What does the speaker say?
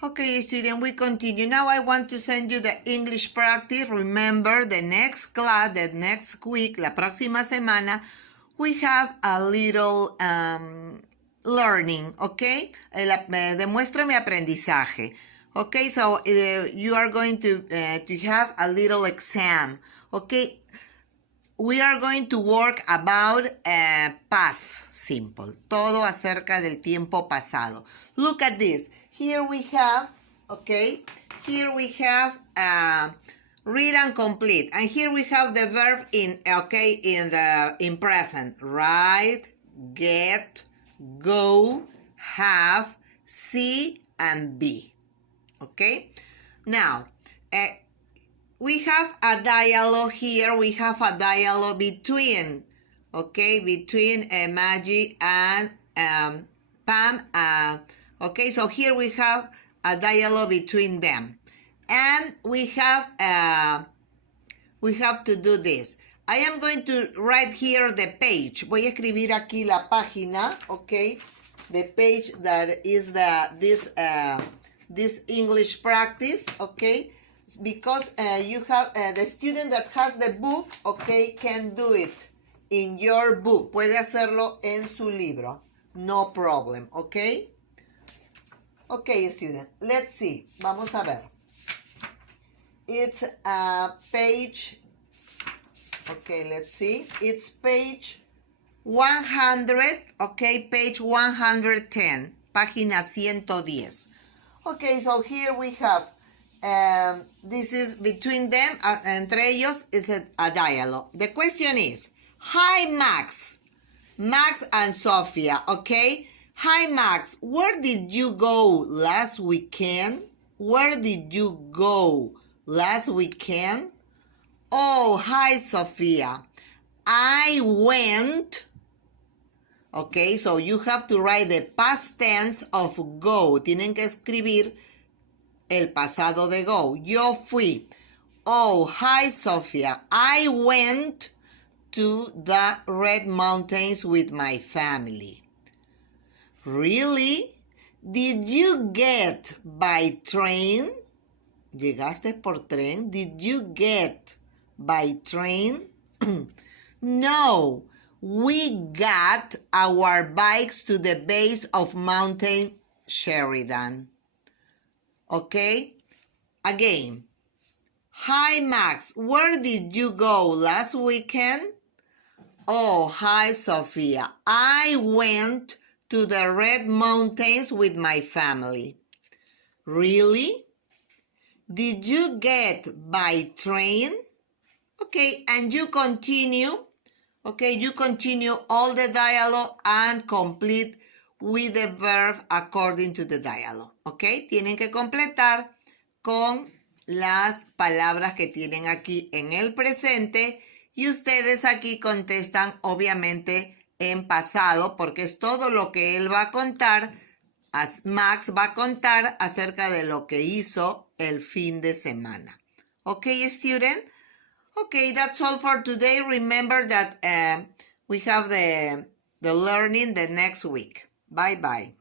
Okay, student, we continue. Now I want to send you the English practice. Remember, the next class, the next week, la próxima semana, we have a little learning, okay? Demuestro mi aprendizaje. Okay, so you are going to have a little exam, okay? We are going to work about past simple. Todo acerca del tiempo pasado. Look at this. Here we have, okay, here we have read and complete. And here we have the verb in present. Write, get, go, have, see, and be. Okay? Now, we have a dialogue here. We have a dialogue between, okay, between Maggie and Pam. Okay, so here we have a dialogue between them. And we have to do this. I am going to write here the page. Voy a escribir aquí la página, okay? The page that is this English practice, okay? Because you have the student that has the book, okay, can do it in your book. Puede hacerlo en su libro. No problem, okay? Okay, student, let's see. Vamos a ver. It's page, okay, let's see. It's page 100, okay, page 110, página 110. Okay, so here we have, this is between them, entre ellos, it's a dialogue. The question is, hi, Max and Sophia, okay? Hi, Max, where did you go last weekend? Where did you go last weekend? Oh, hi, Sophia. I went. Okay, so you have to write the past tense of go. Tienen que escribir el pasado de go. Yo fui. Oh, hi, Sophia. I went to the Red Mountains with my family. Really? Did you get by train? ¿Llegaste por tren? Did you get by train? No, we got our bikes to the base of Mountain Sheridan. Okay? Again. Hi, Max. Where did you go last weekend? Oh, hi, Sophia. I went to the Red Mountains with my family. Really? Did you get by train? Okay, and you continue. Okay, you continue all the dialogue and complete with the verb according to the dialogue. Okay, tienen que completar con las palabras que tienen aquí en el presente y ustedes aquí contestan obviamente en pasado porque es todo lo que él va a contar. Max va a contar acerca de lo que hizo el fin de semana. Okay, student? Okay, that's all for today. Remember that we have the learning the next week. Bye-bye.